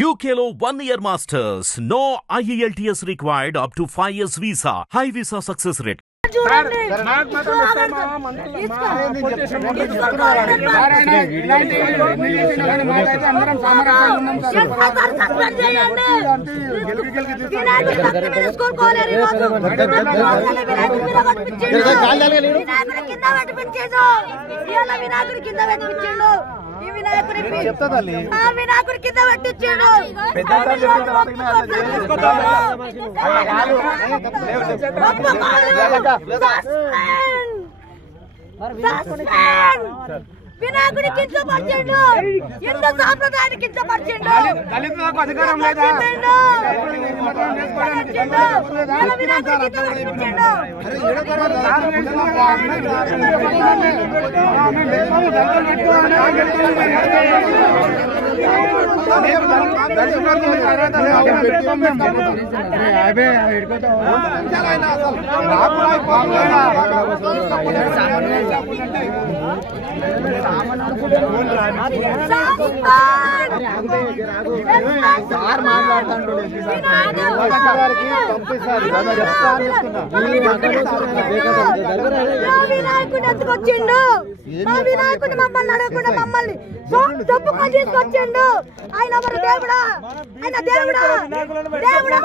UKLO 1 year masters. No IELTS required up to 5 years visa. High visa success rate. వినాయకుడి కింద పెట్టించాడు వినాయకుడి కించపరిచిండు హిందూ సాంప్రదాయాన్ని కించపరిచిండు దళితులకు అధికారం లేదా వినాయకుడు ఎత్తుకొచ్చిండు మా వినాయకుడు మమ్మల్ని అడగకుండా మమ్మల్ని తప్పుకొని తీసుకొచ్చిండు ఆయన ఎవరు దేవుడా ఆయన దేవుడా దేవుడా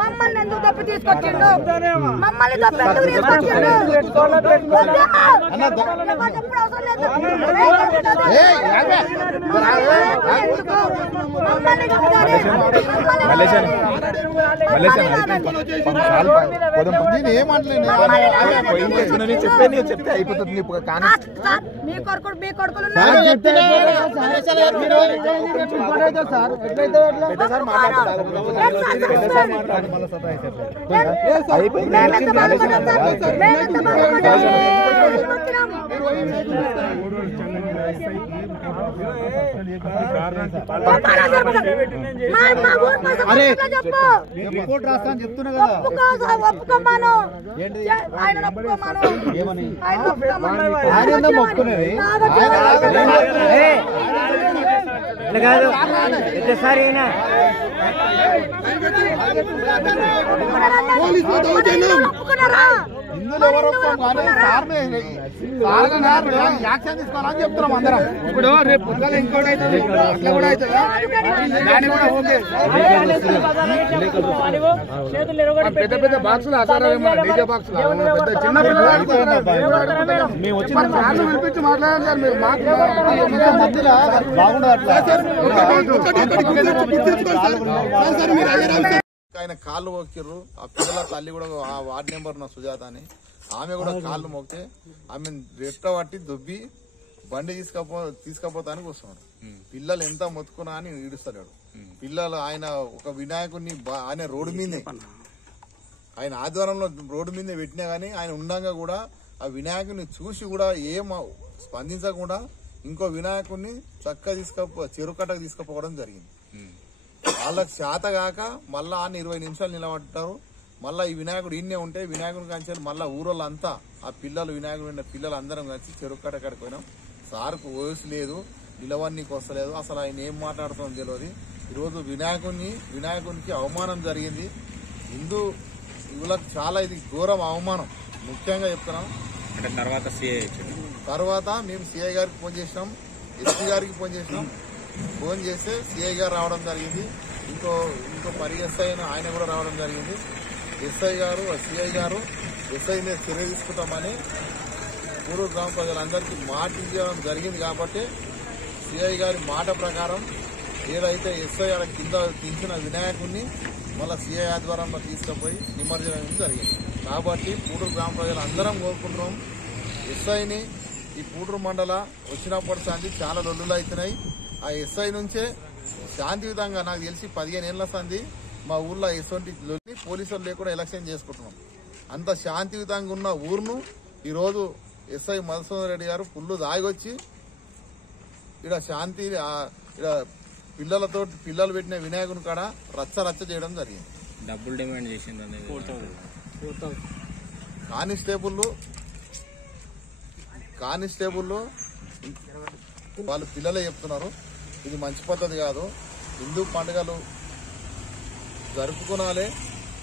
మమ్మల్ని ఎందుకు తప్పు తీసుకొచ్చిండు మమ్మల్ని తప్పు ఎందుకు తీసుకొచ్చిండు ఎప్పుడు అవసరం లేదు చెప్తే అయిపోతుంది మీ కొడుకులు మీ కొడుకులు రిపోర్ట్ రాస్తా అని చెప్తున్నా కదా ఒప్పుకోమాను ఆయన ఒప్పుకునేది ఇందులో ఎవరు యాక్షన్ తీసుకోవాలని చెప్తున్నాం అందరం. ఇప్పుడు రేపు పొద్దున ఇంకోటి అవుతుంది అట్లా కూడా అవుతుందా దాన్ని కూడా ఓకే పెద్ద పెద్ద బాక్సులు డీజే బాక్సులు పెద్ద చిన్న పిల్లలు పిలిపించి మాట్లాడాలి సార్ మీరు మధ్యలో బాగుండదు అట్లా ఆయన కాళ్ళు మొక్కిర్రు ఆ పిల్లల తల్లి కూడా ఆ వార్డు నెంబర్ నా సుజాత అని ఆమె కూడా కాళ్ళు మొక్కితే ఆమె రెట్ట పట్టి దుబ్బి బండి తీసుకపోతానికి వస్తున్నాడు. పిల్లలు ఎంత మొత్తుకున్నా అని ఈడుస్తాడు పిల్లలు. ఆయన ఒక వినాయకుడిని ఆయన రోడ్డు మీదే ఆయన ఆధ్వర్యంలో రోడ్డు మీదే పెట్టినా గానీ ఆయన ఉండగా కూడా ఆ వినాయకుడిని చూసి కూడా ఏం స్పందించకుండా ఇంకో వినాయకుడిని చక్కగా చెరుకట్టకు తీసుకుపోవడం జరిగింది. వాళ్ళకి చేత కాక మళ్ళా ఆయన 20 నిమిషాలు నిలబడ్డారు. మళ్ళా ఈ వినాయకుడు ఇన్నే ఉంటే వినాయకుడిని కాంచారు. మళ్ళా ఊరోళ్ళంతా ఆ పిల్లలు వినాయకుడు పిల్లలు అందరం కలిసి చెరుకట్ట కడికి పోయినాం. సార్కు వయసు లేదు, నిలవన్నీకి వస్తలేదు, అసలు ఆయన ఏం మాట్లాడుతుందో తెలియదు. ఈరోజు వినాయకునికి అవమానం జరిగింది. హిందూ యువలకు చాలా ఇది ఘోరం అవమానం. ముఖ్యంగా చెప్తున్నాం. తర్వాత మేము సిఐ గారికి ఫోన్ చేసినాం, ఎస్పీ గారికి ఫోన్ చేసినాం. ఫోన్ చేస్తే సిఐ గారు రావడం జరిగింది. ఇంకో ఎస్ఐ ఆయన కూడా రావడం జరిగింది. ఎస్ఐ గారు సిఐ గారు ఎస్ఐ మీద చర్య తీసుకుంటామని పూర్వ గ్రామ ప్రజలందరికీ మాట ఇవ్వడం జరిగింది. కాబట్టి సిఐ గారి మాట ప్రకారం ఏదైతే ఎస్ఐ కింద దించిన వినాయకుడిని మళ్ళీ సిఐ ఆధ్వర్యంలో తీసుకుపోయి నిమజ్జనం జరిగింది. కాబట్టి పూడూరు గ్రామ ప్రజలు అందరం కోరుకుంటున్నాం. ఎస్ఐని ఈ పూడూరు మండల వచ్చినప్పటి సంది చాలా లొల్లులు అవుతున్నాయి. ఆ ఎస్ఐ నుంచే శాంతియుతంగా నాకు తెలిసి 15 ఏళ్ల సంది మా ఊర్లో ఎటువంటి లొల్లి పోలీసులు లేకుండా ఎలక్షన్ చేసుకుంటున్నాం. అంత శాంతియుతంగా ఉన్న ఊరును ఈరోజు ఎస్ఐ మధుసూదన్ రెడ్డి గారు పుల్లు దాగొచ్చి ఇక్కడ శాంతి పిల్లలు పెట్టిన వినాయకుని కాడ రచ్చ చేయడం జరిగింది. డబ్బులు డిమాండ్ చేసింది. కానిస్టేబుల్ కానిస్టేబుల్లో వాళ్ళు పిల్లలే చెప్తున్నారు ఇది మంచి పద్ధతి కాదు. హిందూ పండుగలు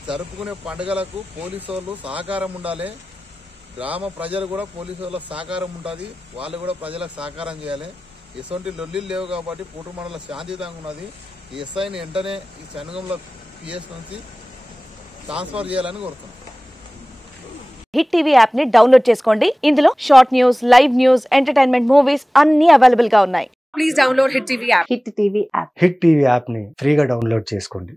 జరుపుకునే పండుగలకు పోలీసు వాళ్ళు సహకారం ఉండాలి. గ్రామ ప్రజలు కూడా పోలీసు వాళ్ళకి సహకారం ఉంటుంది. వాళ్ళు కూడా ప్రజలకు సహకారం చేయాలి. ఎటువంటి లొల్లిలు లేవు కాబట్టి పూటూరు మండలం శాంతియుతంగా ఉన్నది. ఈ ఎస్ఐని వెంటనే ఈ సంఘంలో పిఎస్ నుంచి ట్రాన్స్ఫర్ చేయాలని కోరుతున్నాం. హిట్ టీవీ యాప్ ని డౌన్లోడ్ చేసుకోండి. ఇందులో short news, live news, entertainment movies అన్ని అవైలబుల్ గా ఉన్నాయి. Please download hit TV app. Hit TV app ని ఫ్రీగా డౌన్లోడ్ చేసుకోండి.